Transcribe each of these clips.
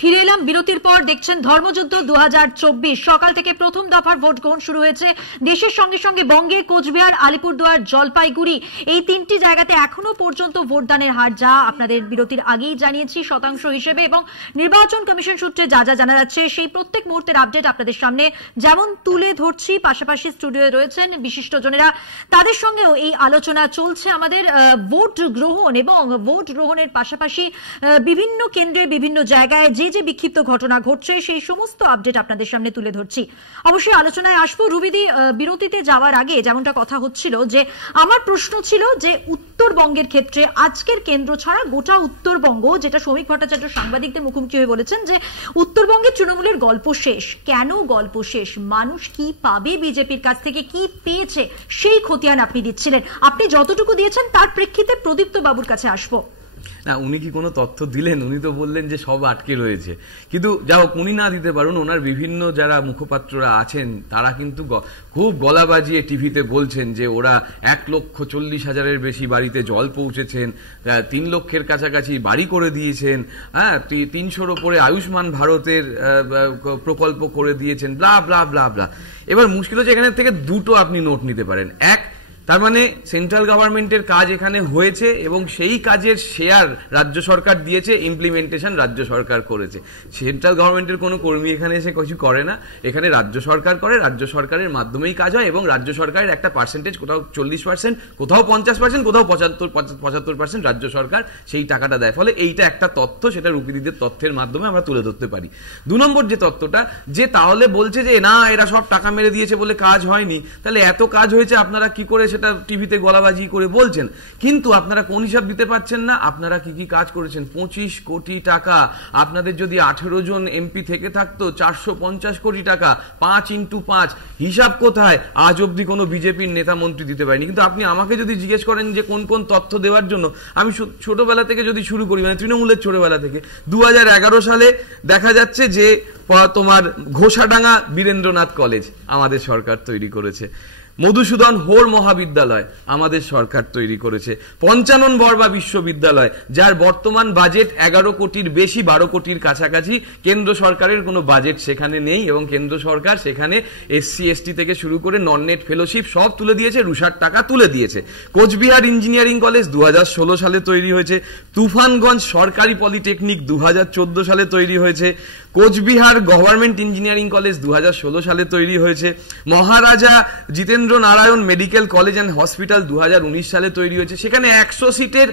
ফিরে এলাম বিরতির পর। দেখছেন ধর্মযুদ্ধ 2024। সকাল থেকে প্রথম দফার ভোট গ্রহণ শুরু হয়েছে দেশের সঙ্গে সঙ্গে বঙ্গে কোচবিহার, আলিপুরদুয়ার, জলপাইগুড়ি এই তিনটি জায়গাতে এখনো পর্যন্ত ভোটদানের হার যা আপনাদের বিরতির আগেই জানিয়েছি শতাংশ হিসেবে, এবং নির্বাচন কমিশন সূত্রে যা যা জানা যাচ্ছে সেই প্রত্যেক মুহূর্তের আপডেট আপনাদের সামনে যেমন তুলে ধরছি। পাশাপাশি স্টুডিওয়ে রয়েছেন বিশিষ্টজনেরা, তাদের সঙ্গেও এই আলোচনা চলছে আমাদের। ভোট গ্রহণ এবং ভোট গ্রহণের পাশাপাশি বিভিন্ন কেন্দ্রে বিভিন্ন জায়গায় যে যে বিক্ষিপ্ত ঘটনা ঘটছে সেই সমস্ত আপডেট আপনাদের সামনে তুলে ধরছি। অবশ্যই আলোচনায় আসবো। রুবিদি, বিরতিতে যাওয়ার আগে যেমনটা কথা হচ্ছিল যে আমার প্রশ্ন ছিল যে উত্তরবঙ্গের ক্ষেত্রে আজকের কেন্দ্র ছাড়া গোটা উত্তরবঙ্গ, যেটা শ্রমিক ভট্টাচার্য সাংবাদিকদের মুখোমুখি হয়ে বলেছেন যে উত্তরবঙ্গের তৃণমূলের গল্প শেষ। কেন গল্প শেষ? মানুষ কি পাবে বিজেপির কাছ থেকে, কি পেয়েছে সেই খতিয়ান আপনি দিচ্ছিলেন। আপনি যতটুকু দিয়েছেন তার প্রেক্ষিতে প্রদীপ্ত বাবুর কাছে আসবো। না, উনি কি কোনো তথ্য দিলেন? উনি তো বললেন যে সব আটকে রয়েছে, কিন্তু যা হোক উনি না দিতে পারুন, ওনার বিভিন্ন যারা মুখপাত্ররা আছেন তারা কিন্তু খুব গলা বাজিয়ে টিভিতে বলছেন যে ওরা 1,40,000-এর বেশি বাড়িতে জল পৌঁছেছেন, 3 লক্ষের কাছাকাছি বাড়ি করে দিয়েছেন, হ্যাঁ 300-র ওপরে আয়ুষ্মান ভারতের প্রকল্প করে দিয়েছেন, ব্লা ব্লা ব্লা ব্লা। এবার মুশকিল হচ্ছে এখানে থেকে দুটো আপনি নোট নিতে পারেন। এক, তার মানে সেন্ট্রাল গভর্নমেন্টের কাজ এখানে হয়েছে এবং সেই কাজের শেয়ার রাজ্য সরকার দিয়েছে, ইমপ্লিমেন্টেশন রাজ্য সরকার করেছে। সেন্ট্রাল গভর্নমেন্টের কোনো কর্মী এখানে এসে কিছু করে না, এখানে রাজ্য সরকার করে, রাজ্য সরকারের মাধ্যমেই কাজ হয় এবং রাজ্য সরকারের একটা পার্সেন্টেজ, কোথাও 40%, কোথাও 50%, কোথাও 75% রাজ্য সরকার সেই টাকাটা দেয়। ফলে এইটা একটা তথ্য, সেটা রূপীদিদের তথ্যের মাধ্যমে আমরা তুলে ধরতে পারি। 2 নম্বর যে তথ্যটা, যে তাহলে বলছে যে না এরা সব টাকা মেরে দিয়েছে বলে কাজ হয়নি, তাহলে এত কাজ হয়েছে আপনারা কি করে সেটা টিভিতে গলাবাজি করে বলছেন? কিন্তু আপনারা কোন হিসাব দিতে পারছেন না আপনারা কি কি কাজ করেছেন। 25 কোটি টাকা, আপনাদের যদি 18 জন এমপি থেকে থাকতো 450 কোটি টাকা, 5 × 5 হিসাব কোথায়? আজ অব্দি কোনো বিজেপির নেতা মন্ত্রী দিতে পারেনি। কিন্তু আপনি আমাকে যদি জিজ্ঞেস করেন যে কোন কোন তথ্য দেওয়ার জন্য, আমি ছোটবেলা থেকে যদি শুরু করি, মানে তৃণমূলের ছোটবেলা থেকে 2011 সালে দেখা যাচ্ছে যে তোমার ঘোষাডাঙ্গা বীরেন্দ্রনাথ কলেজ আমাদের সরকার তৈরি করেছে, মধুসূদন হোর মহাবিদ্যালয় আমাদের সরকার তৈরি করেছে, পঞ্চানন বর্মা বিশ্ববিদ্যালয় যার বর্তমান বাজেট 11 কোটির বেশি, 12 কোটির কাছাকাছি, কেন্দ্র সরকারের কোনো বাজেট সেখানে নেই এবং কেন্দ্র সরকার সেখানে SC ST থেকে শুরু করে নন নেট ফেলোশিপ সব তুলে দিয়েছে, রুষার টাকা তুলে দিয়েছে। কোচবিহার ইঞ্জিনিয়ারিং কলেজ 2016 সালে তৈরি হয়েছে, তুফানগঞ্জ সরকারি পলিটেকনিক 2014 সালে তৈরি হয়েছে, কোচবিহার গভর্নমেন্ট ইঞ্জিনিয়ারিং কলেজ 2016 সালে তৈরি হয়েছে, Maharaja Jitendra Narayan medical college and hospital 2019 সালে তৈরি হয়েছে। সেখানে 100 সিটের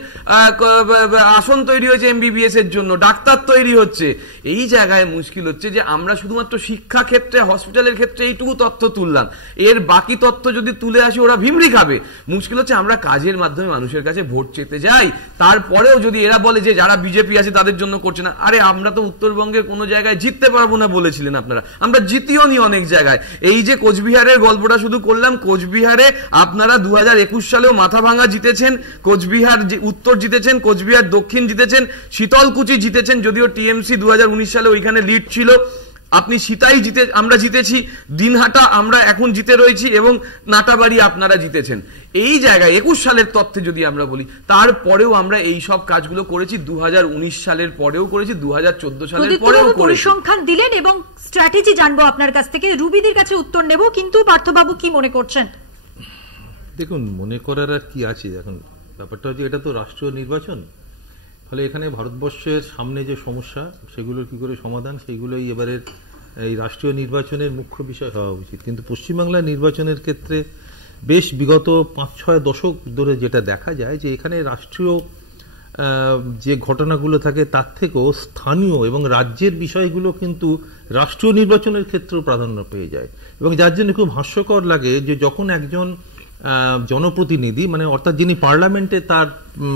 আসন তৈরি হয়েছে MBBS এর জন্য, ডাক্তার তৈরি হচ্ছে। এই জায়গায় মুশকিল হচ্ছে যে আমরা শুধুমাত্র শিক্ষা ক্ষেত্রে, হসপিটালের ক্ষেত্রে এইটুকু তথ্য তুললাম, এর বাকি তথ্য যদি তুলে আসি ওরা ভিমড়ি খাবে। মুশকিল হচ্ছে আমরা কাজের মাধ্যমে মানুষের কাছে ভোট চেতে যাই, তারপরেও যদি এরা বলে যে যারা বিজেপি আছে তাদের জন্য করছে না। আরে আমরা তো উত্তরবঙ্গের কোনো জায়গায় জিততে পারবো না বলেছিলেন আপনারা, আমরা জিতিও নি অনেক জায়গায়। এই যে কোচবিহারের গল্পটা শুধু করলাম, কোচবিহারে আপনারা 2021 সালেও মাথা ভাঙা জিতেছেন, কোচবিহার উত্তর জিতেছেন, কোচবিহার দক্ষিণ জিতেছেন, শীতলকুচি জিতেছেন, যদিও TMC 2019 সালে ওইখানে লিড ছিল। আপনি সীতাই আমরা জিতেছি, দিনহাটা আমরা এখন জিতে রয়েছি এবং নাটাবাড়ি আপনারা জিতেছেন। এই জায়গায় 21 সালের তথ্যে যদি আমরা বলি, তারপরেও আমরা এই সব কাজগুলো করেছি, 2019 সালের পরেও করেছি, 2014 সালের পরেও করেছি। পরিসংখ্যান দিলেন এবং স্ট্র্যাটেজি জানবো আপনার কাছ থেকে, রুবিদির কাছে উত্তর নেব। কিন্তু পার্থবাবু কি মনে করছেন? দেখুন, মনে করার আর কি আছে, এখন ব্যাপারটা হচ্ছে এটা তো রাষ্ট্রীয় নির্বাচন, ফলে এখানে ভারতবর্ষের সামনে যে সমস্যা সেগুলোর কি করে সমাধান, সেইগুলোই এবারের এই রাষ্ট্রীয় নির্বাচনের মুখ্য বিষয় হওয়া উচিত। কিন্তু পশ্চিমবাংলার নির্বাচনের ক্ষেত্রে বেশ বিগত 5-6 দশক ধরে যেটা দেখা যায় যে এখানে রাষ্ট্রীয় যে ঘটনাগুলো থাকে তার থেকেও স্থানীয় এবং রাজ্যের বিষয়গুলো কিন্তু রাষ্ট্রীয় নির্বাচনের ক্ষেত্রেও প্রাধান্য পেয়ে যায়। এবং যার জন্য খুব হাস্যকর লাগে যে যখন একজন জনপ্রতিনিধি, মানে অর্থাৎ যিনি পার্লামেন্টে তার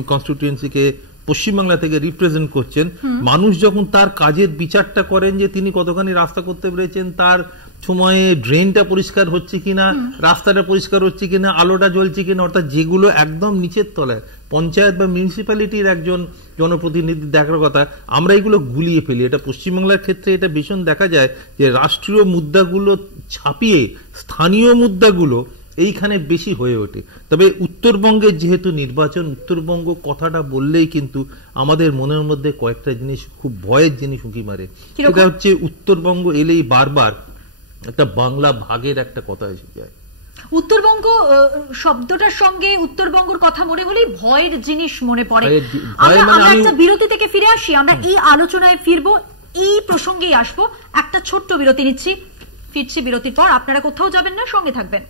কনস্টিটিউয়েন্সিকে পশ্চিমবাংলা থেকে রিপ্রেজেন্ট করছেন, মানুষ যখন তার কাজের বিচারটা করেন যে তিনি কতখানি রাস্তা করতে পেরেছেন, তার সময়ে ড্রেনটা পরিষ্কার হচ্ছে কিনা, রাস্তাটা পরিষ্কার হচ্ছে কিনা, আলোটা জ্বলছে কিনা, অর্থাৎ যেগুলো একদম নিচের তলায় পঞ্চায়েত বা মিউনিসিপ্যালিটির একজন জনপ্রতিনিধি দেখার কথা, আমরা এগুলো গুলিয়ে ফেলি। এটা পশ্চিমবাংলার ক্ষেত্রে এটা ভীষণ দেখা যায় যে রাষ্ট্রীয় মুদ্রাগুলো ছাপিয়ে স্থানীয় মুদ্রাগুলো এইখানে বেশি হয়ে ওঠে। তবে উত্তরবঙ্গের যেহেতু নির্বাচন, উত্তরবঙ্গ কথাটা বললেই কিন্তু আমাদের মনের মধ্যে কয়েকটা জিনিস, খুব ভয়ের জিনিস উঁকি মারে। সেটা হচ্ছে উত্তরবঙ্গ এলেই বারবার একটা বাংলা ভাগের একটা কথা এসে যায়। উত্তরবঙ্গ শব্দটার সঙ্গে উত্তরবঙ্গর কথা মনে হলেই ভয়ের জিনিস মনে পড়ে। আমরা একটা বিরতি থেকে ফিরে আসি, আমরা এই আলোচনায় ফিরবো, এই প্রসঙ্গেই আসবো। একটা ছোট্ট বিরতি নিচ্ছি, ফিরছি বিরতির পর। আপনারা কোথাও যাবেন না, সঙ্গে থাকবেন।